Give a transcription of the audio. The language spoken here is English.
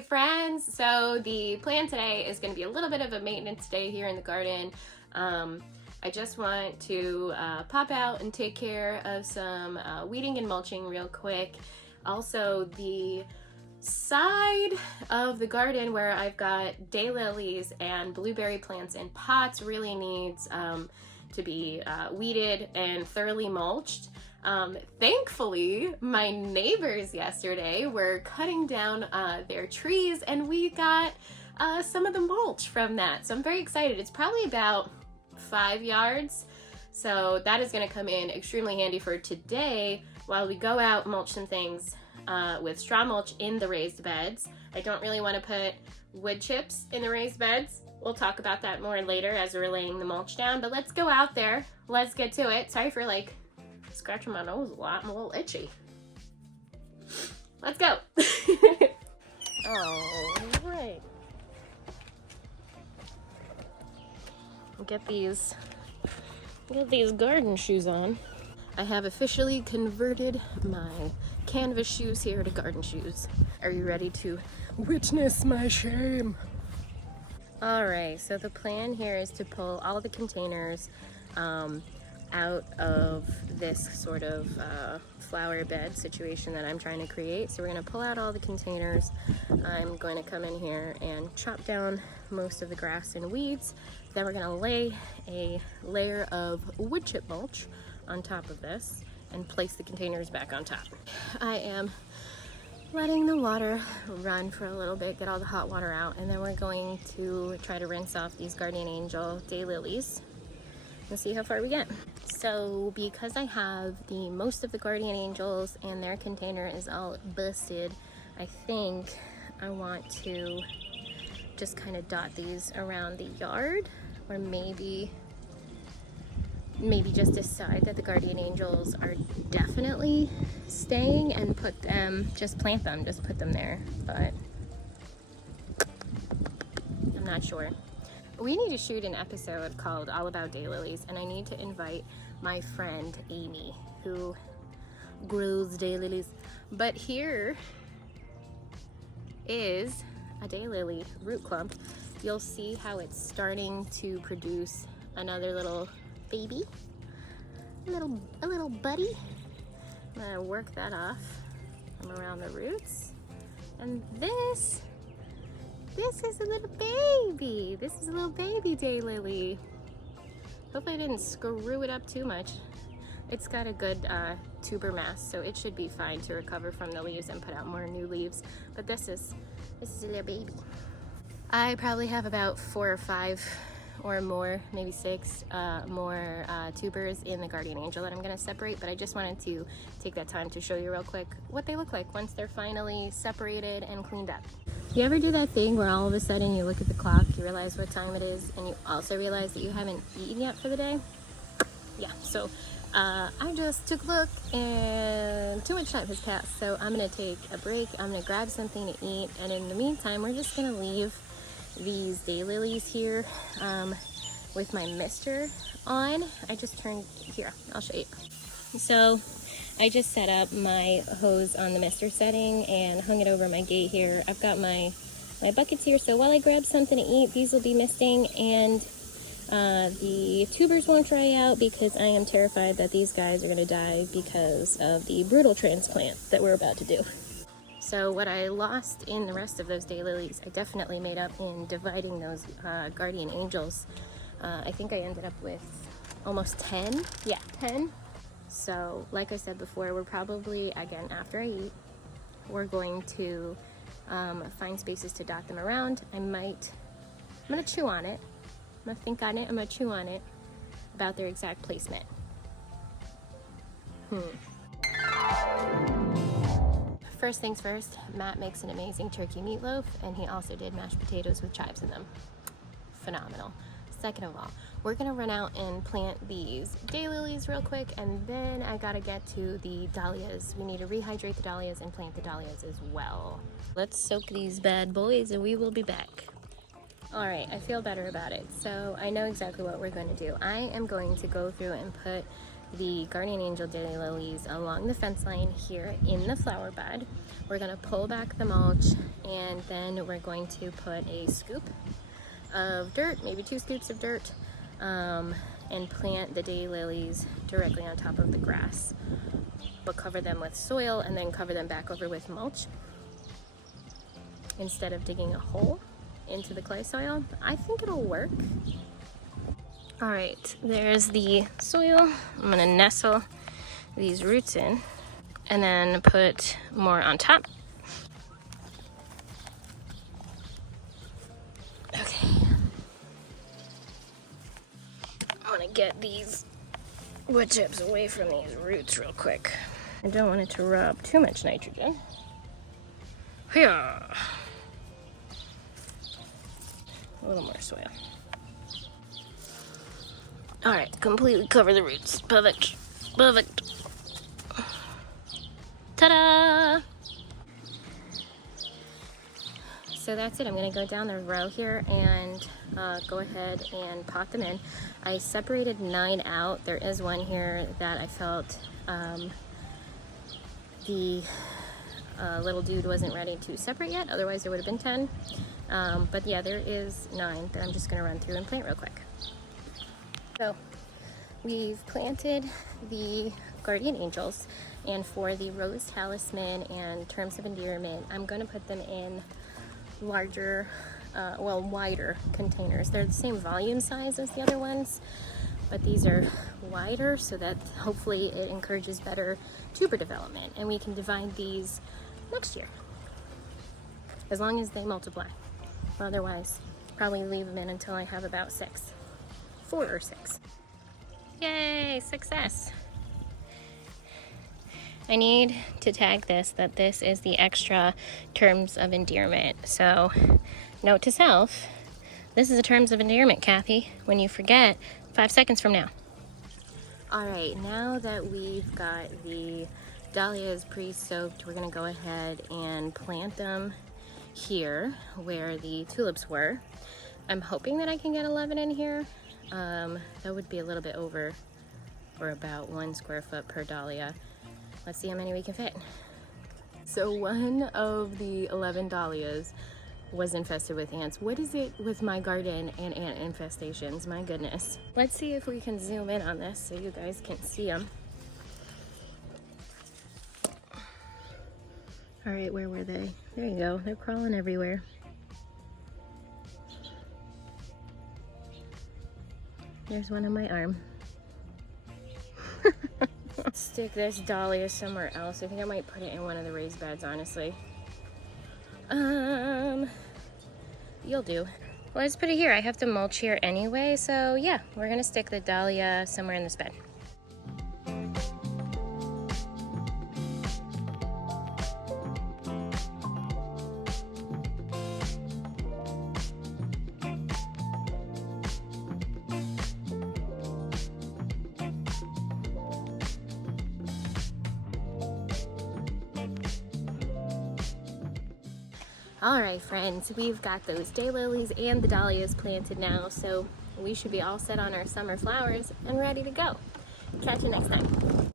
Hey friends! So the plan today is going to be a little bit of a maintenance day here in the garden. I just want to pop out and take care of some weeding and mulching real quick. Also, the side of the garden where I've got daylilies and blueberry plants in pots really needs to be weeded and thoroughly mulched. Thankfully, my neighbors yesterday were cutting down their trees and we got some of the mulch from that. So I'm very excited. It's probably about 5 yards. So that is going to come in extremely handy for today while we go out mulch some things with straw mulch in the raised beds. I don't really want to put wood chips in the raised beds. We'll talk about that more later as we're laying the mulch down, but let's go out there. Let's get to it. Sorry for scratching my nose a lot. I'm a little itchy. Let's go. All right. Get these garden shoes on. I have officially converted my canvas shoes here to garden shoes. Are you ready to witness my shame? All right, so the plan here is to pull all the containers out of this sort of flower bed situation that I'm trying to create. So we're going to pull out all the containers. I'm going to come in here and chop down most of the grass and weeds. Then we're going to lay a layer of wood chip mulch on top of this and place the containers back on top. I am letting the water run for a little bit, get all the hot water out, and then we're going to try to rinse off these guardian angel daylilies and see how far we get. So because I have the most of the guardian angels and their container is all busted, I think I want to just kind of dot these around the yard, or maybe just decide that the guardian angels are definitely staying and put them, just put them there, but I'm not sure. We need to shoot an episode called All About Daylilies, and I need to invite my friend Amy, who grows daylilies. But here is a daylily root clump. You'll see how it's starting to produce another little baby, a little buddy. I'm gonna work that off from around the roots, and this is a little baby. This is a little baby daylily. Hopefully I didn't screw it up too much. It's got a good tuber mass, so it should be fine to recover from the leaves and put out more new leaves. But this is a little baby. I probably have about 4 or 5 or more, maybe 6 more tubers in the guardian angel that I'm going to separate, but I just wanted to take that time to show you real quick what they look like once they're finally separated and cleaned up. You ever do that thing where all of a sudden you look at the clock, you realize what time it is, and you also realize that you haven't eaten yet for the day? Yeah, so I just took a look and too much time has passed, so I'm going to take a break. I'm going to grab something to eat, and in the meantime we're just going to leave these daylilies here with my mister on. I just turned here, I'll show you. So I just set up my hose on the mister setting and hung it over my gate here. I've got my buckets here, so while I grab something to eat, these will be misting, and the tubers won't dry out because I am terrified that these guys are going to die because of the brutal transplant that we're about to do. So what I lost in the rest of those daylilies, I definitely made up in dividing those guardian angels. I think I ended up with almost 10. Yeah, 10. So like I said before, we're probably, again, after I eat, we're going to find spaces to dot them around. I'm going to chew on it. I'm going to think on it. I'm going to chew on it about their exact placement. First things first, Matt makes an amazing turkey meatloaf, and he also did mashed potatoes with chives in them. Phenomenal. Second of all, we're gonna run out and plant these daylilies real quick, and then I gotta get to the dahlias. We need to rehydrate the dahlias and plant the dahlias as well. Let's soak these bad boys and we will be back. All right, I feel better about it. So I know exactly what we're going to do. I am going to go through and put the guardian angel daylilies along the fence line here in the flower bed. We're going to pull back the mulch, and then we're going to put a scoop of dirt, maybe 2 scoops of dirt, and plant the daylilies directly on top of the grass. But cover them with soil and then cover them back over with mulch instead of digging a hole into the clay soil. I think it'll work. All right, there's the soil. I'm gonna nestle these roots in and then put more on top. Okay. I wanna get these wood chips away from these roots real quick. I don't want it to rub too much nitrogen. Here. A little more soil. All right, completely cover the roots. Perfect, perfect. Ta-da! So that's it. I'm gonna go down the row here and go ahead and pot them in. I separated 9 out. There is one here that I felt the little dude wasn't ready to separate yet. Otherwise, there would have been 10. But yeah, there is 9 that I'm just gonna run through and plant real quick. So we've planted the guardian angels, and for the rose talisman and terms of endearment, I'm going to put them in larger, wider containers. They're the same volume size as the other ones, but these are wider so that hopefully it encourages better tuber development, and we can divide these next year as long as they multiply. Otherwise, probably leave them in until I have about 4 or 6. Yay, success. I need to tag this that this is the extra terms of endearment. So, note to self, this is the terms of endearment, Kathy. When you forget, 5 seconds from now. All right, now that we've got the dahlias pre-soaked, we're gonna go ahead and plant them here where the tulips were. I'm hoping that I can get 11 in here. That would be a little bit over, or about 1 square foot per dahlia. Let's see how many we can fit. So one of the 11 dahlias was infested with ants. What is it with my garden and ant infestations? My goodness. Let's see if we can zoom in on this so you guys can see them. All right, where were they? There you go, they're crawling everywhere. There's one on my arm. Stick this dahlia somewhere else. I think I might put it in one of the raised beds, honestly. You'll do. Well, let's put it here. I have to mulch here anyway, so yeah, we're gonna stick the dahlia somewhere in this bed. All right, friends, we've got those daylilies and the dahlias planted now, so we should be all set on our summer flowers and ready to go. Catch you next time.